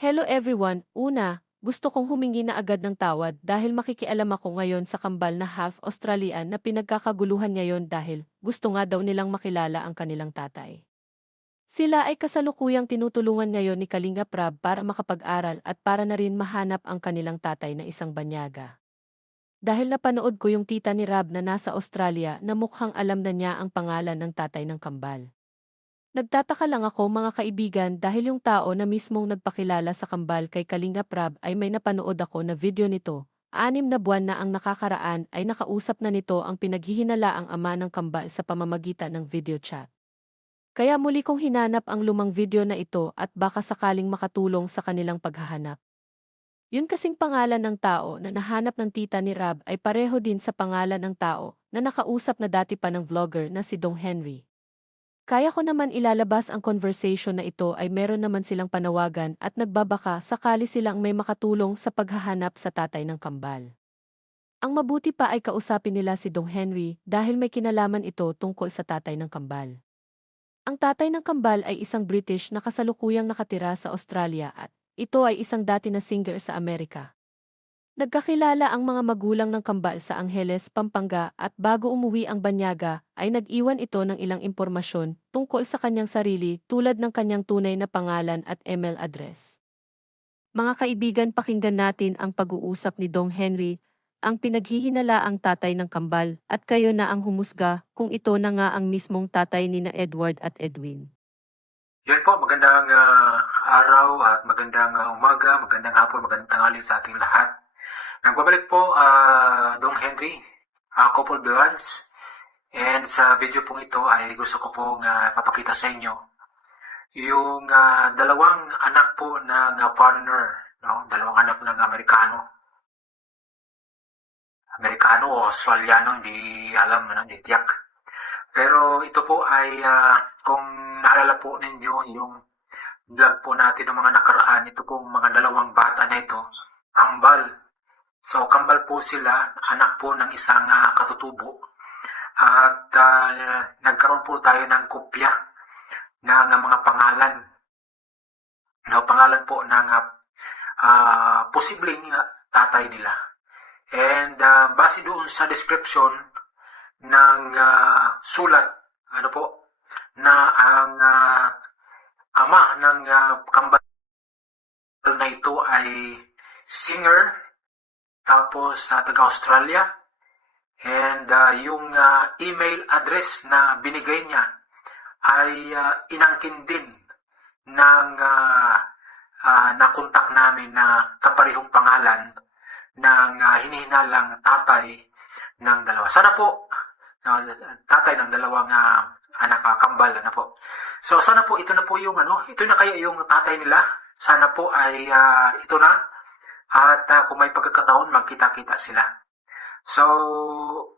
Hello everyone, una, gusto kong humingi na agad ng tawad dahil makikialam ako ngayon sa kambal na half Australian na pinagkakaguluhan ngayon dahil gusto nga daw nilang makilala ang kanilang tatay. Sila ay kasalukuyang tinutulungan ngayon ni Kalinga Prab para makapag-aral at para na rin mahanap ang kanilang tatay na isang banyaga. Dahil napanood ko yung tita ni Rab na nasa Australia na mukhang alam na niya ang pangalan ng tatay ng kambal. Nagtataka lang ako mga kaibigan dahil yung tao na mismong nagpakilala sa kambal kay Kalinga Prab ay may napanood ako na video nito. 6 na buwan na ang nakakaraan ay nakausap na nito ang pinaghihinala ang ama ng kambal sa pamamagitan ng video chat. Kaya muli kong hinanap ang lumang video na ito at baka sakaling makatulong sa kanilang paghahanap. Yun kasing pangalan ng tao na nahanap ng tita ni Rab ay pareho din sa pangalan ng tao na nakausap na dati pa ng vlogger na si Dong Henry. Kaya ko naman ilalabas ang conversation na ito ay meron naman silang panawagan at nagbabaka sakali silang may makatulong sa paghahanap sa tatay ng kambal. Ang mabuti pa ay kausapin nila si Dong Henry dahil may kinalaman ito tungkol sa tatay ng kambal. Ang tatay ng kambal ay isang British na kasalukuyang nakatira sa Australia at ito ay isang dati na singer sa Amerika. Nagkakilala ang mga magulang ng kambal sa Angeles, Pampanga at bago umuwi ang banyaga ay nag-iwan ito ng ilang impormasyon tungkol sa kanyang sarili tulad ng kanyang tunay na pangalan at email address. Mga kaibigan, pakinggan natin ang pag-uusap ni Dong Henry, ang pinaghihinala ang tatay ng kambal at kayo na ang humusga kung ito na nga ang mismong tatay ni na Edward at Edwin. Yan po, magandang araw at magandang umaga, magandang hapon, magandang tanghali sa ating lahat. Nagbabalik po, Dong Henry, Couple Vlogs. And sa video pong ito ay gusto ko pong papakita sa inyo yung dalawang anak po ng foreigner, no? Dalawang anak ng Amerikano o Australiano, hindi alam, hindi tiyak. Pero ito po ay, kung naalala po ninyo yung vlog po natin ng mga nakaraan, ito pong mga dalawang bata na ito, kambal. So, kambal po sila, anak po ng isang katutubo. At nagkaroon po tayo ng kopya ng mga pangalan. No, pangalan po ng posibleng tatay nila. And base doon sa description ng sulat, na ang ama ng kambal na ito ay singer, tapos taga-Australia, and yung email address na binigay niya ay inangkin din ng nakontak namin na kaparehong pangalan ng hinihinalang tatay ng dalawa. Sana po, tatay ng dalawang anak kambal na po. So sana po ito na po yung ito na kaya yung tatay nila. Sana po ay ito na. At kung may pagkakataon, magkita-kita sila. So,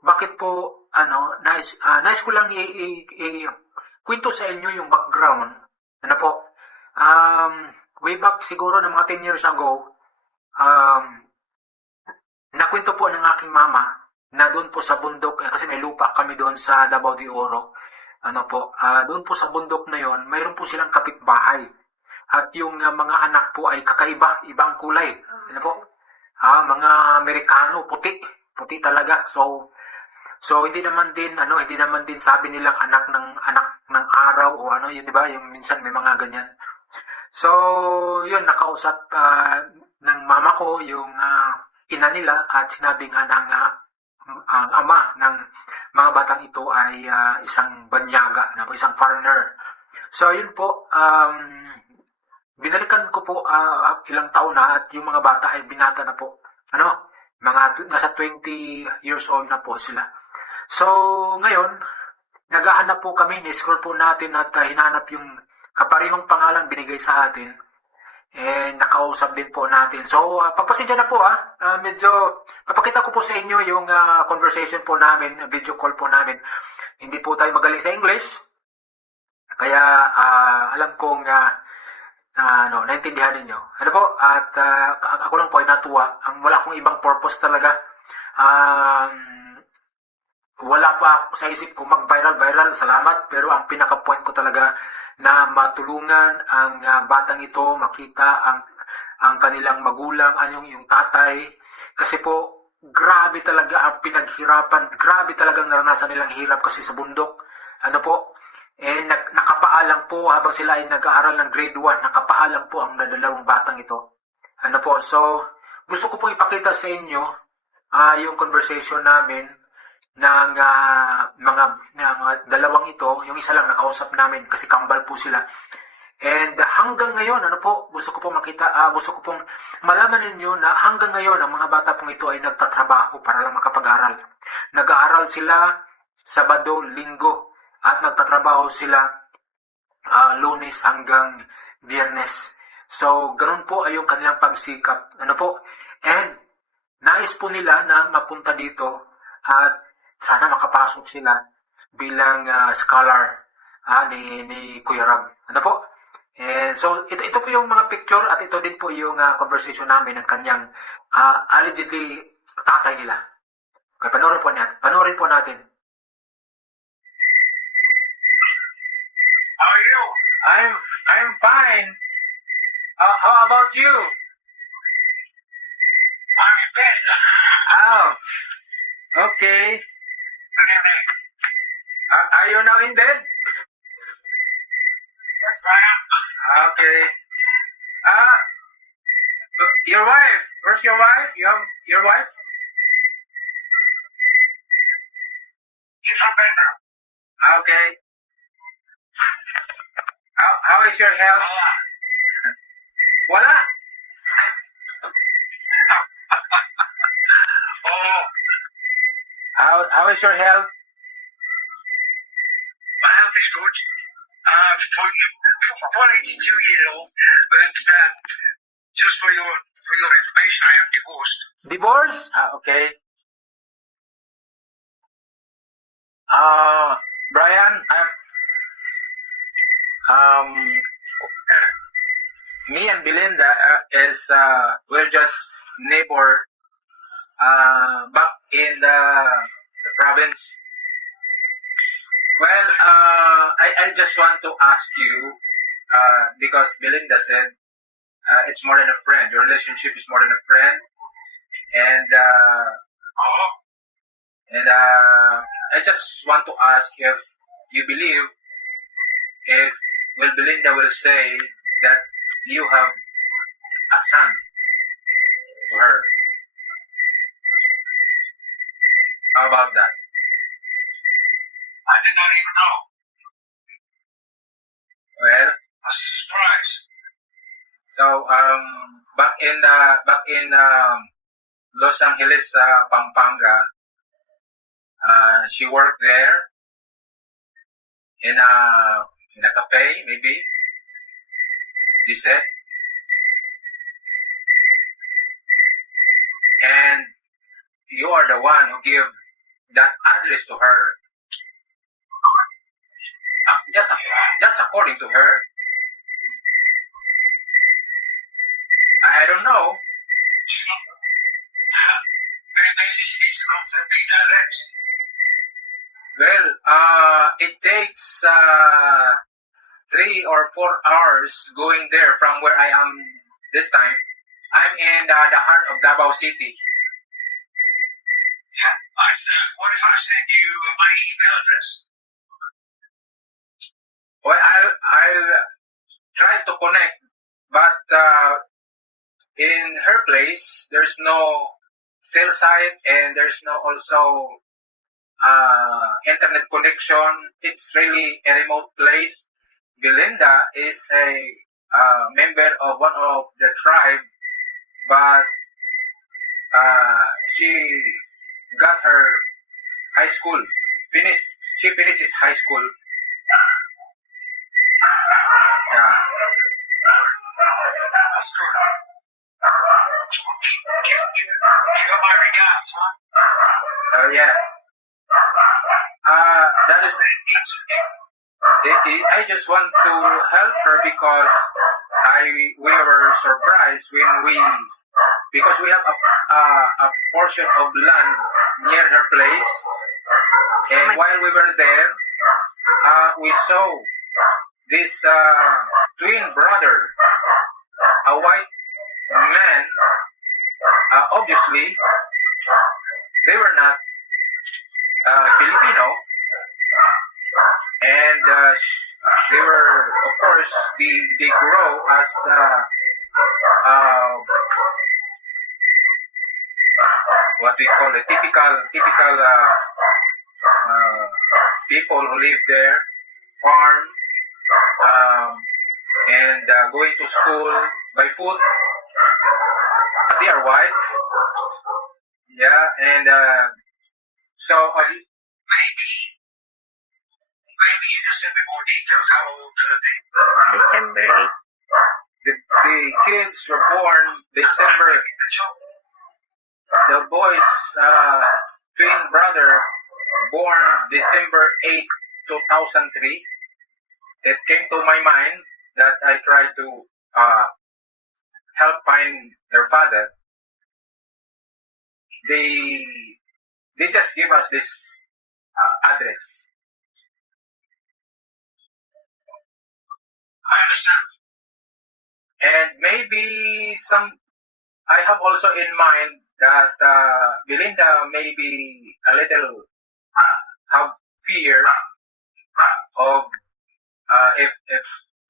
bakit po, nais ko lang kwento sa inyo yung background. Way back siguro ng mga 10 years ago, nakwento po ng aking mama na doon po sa bundok, kasi may lupa kami doon sa Davao de Oro, doon po sa bundok na yon, mayroon po silang kapitbahay. At yung mga anak po ay kakaiba, ibang kulay. Mga Amerikano, puti talaga. So hindi naman din sabi nilang anak ng araw o yun, 'di ba? Yung minsan may mga ganyan. So, yun, nakausap ng mama ko yung ina nila at sinabi nga ng ang ama ng mga batang ito ay isang banyaga, isang foreigner. So, yun po, binalikan ko po ilang taon na at yung mga bata ay binata na po. Nasa 20 years old na po sila. So, ngayon, naghahanap po kami, ni-scroll po natin at hinanap yung kaparehong pangalan binigay sa atin. And nakausap din po natin. So, papasensya na po medyo, papakita ko po sa inyo yung conversation po namin, video call po namin. Hindi po tayo magaling sa English. Kaya, alam kong naintindihan ninyo. At ako lang po ay natuwa. Wala akong ibang purpose talaga. Wala pa ako sa isip ko mag-viral, salamat. Pero ang pinaka-point ko talaga na matulungan ang batang ito, makita ang ang kanilang magulang, yung tatay. Kasi po, grabe talaga ang pinaghirapan, grabe talagang naranasan nilang hirap kasi sa bundok. Ano po, nakapaalang po habang sila ay nag-aaral ng grade 1, nakapaalang po ang dalawang batang ito. Ano po, so, gusto ko pong ipakita sa inyo yung conversation namin ng mga dalawang ito. Yung isa lang nakausap namin kasi kambal po sila. And hanggang ngayon, ano po, gusto ko pong gusto ko pong malaman ninyo na hanggang ngayon, ang mga bata pong ito ay nagtatrabaho para lang makapag-aral. Nag-aaral sila Sabado, Linggo, at nagtatrabaho sila Lunes hanggang Biyernes. So, ganun po ay yung kanilang pagsikap. Ano po? And nais po nila na mapunta dito at sana makapasok sila bilang scholar ni Kuya Rab. Ano po? And so, ito po yung mga picture at ito din po yung conversation namin ng kanyang allegedly tatay nila. Okay, panoorin po natin. How are you? I'm fine. How about you? I'm in bed. Oh, okay. Good evening. Are you now in bed? Yes, I am. Okay. Your wife. Where's your wife? You have your wife? She's from bedroom. Okay. How is your health? Wala. Oh. How is your health? My health is good. For 82-year-old, but just for your information, I am divorced. Divorced? Okay. Brian, me and Belinda we're just neighbor back in the province. Well, I just want to ask you because Belinda said it's more than a friend. Your relationship is more than a friend, and I just want to ask if you believe if Belinda will say that you have a son to her. How about that? I did not even know. Well, a surprise. So back in Los Angeles, Pampanga, she worked there in a cafe, maybe. She said, and you are the one who gave that address to her. Just according to her. I don't know. Maybe she needs to contact me direct. Well, it takes 3 or 4 hours going there from where I am this time. I'm in the heart of Davao City. Yeah, what if I send you my email address? Well, I'll try to connect, but in her place, there's no cell site and there's no also internet connection. It's really a remote place. Belinda is a member of one of the tribe, but she got her high school finished. She finishes high school. Yeah. That's good. You got my regards, huh? Yeah. That is. I just want to help her because we were surprised because we have a portion of land near her place, and while we were there, we saw this twin brother, a white men, obviously, they were not Filipino, and they were, of course, they grow as the uh, what we call the typical people who live there, farm, and going to school by foot. They are white, yeah, and so maybe you just send me more details. How old are they? December 8. The kids were born December. The boy's twin brother born December 8, 2003. It came to my mind that I tried to help find their father. They just give us this address. I understand. And maybe I have also in mind that Belinda may be a little have fear of if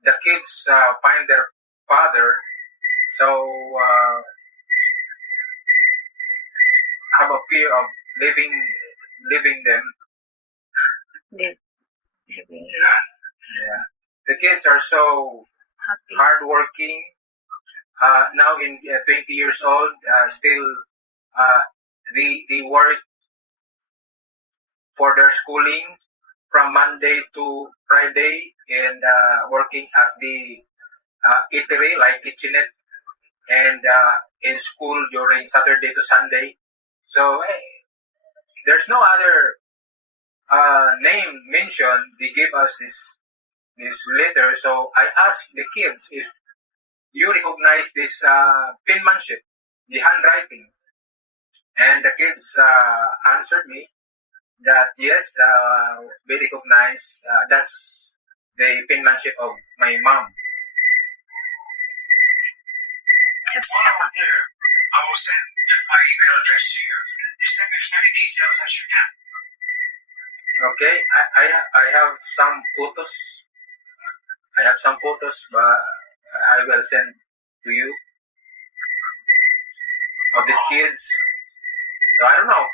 the kids find their father, so have a fear of leaving them. Yeah. The kids are so Happy. hardworking. Now in 20 years old, still they work for their schooling from Monday to Friday, and working at the eatery like kitchenette, and in school during Saturday to Sunday. So there's no other name mentioned. They gave us this letter. So I asked the kids if you recognize this penmanship, the handwriting, and the kids answered me that yes, we recognize that's the penmanship of my mom. While I'm there, I will send my email address to you. You send me as many details as you can. Okay, I have some photos. I have some photos, but I will send to you of these kids. So I don't know.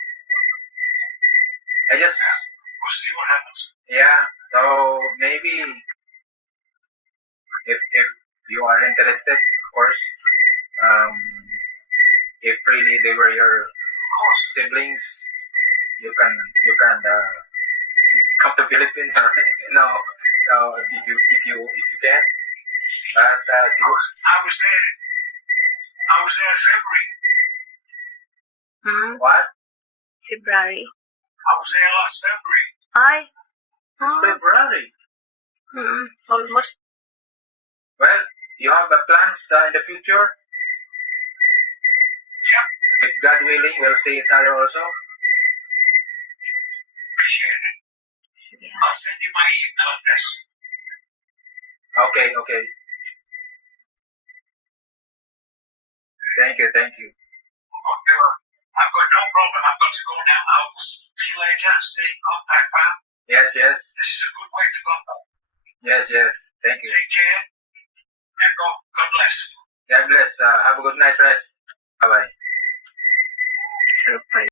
We'll see what happens. Yeah. So maybe if you are interested, of course, if really they were your siblings, you can come to Philippines, or if you can. But I was there in February. What? February. I was there last February. Ay. February. Almost. Well, you have plans in the future? Yeah. If God willing, we'll see each other also. Appreciate it. Yeah. I'll send you my email address. Okay. Thank you. Okay. I've got no problem. I've got to go now. I'll see you later. Stay in contact, fam. Yes. This is a good way to go. Yes. Thank you. Take care. And God bless. God bless. Have a good night rest. Bye-bye. Super.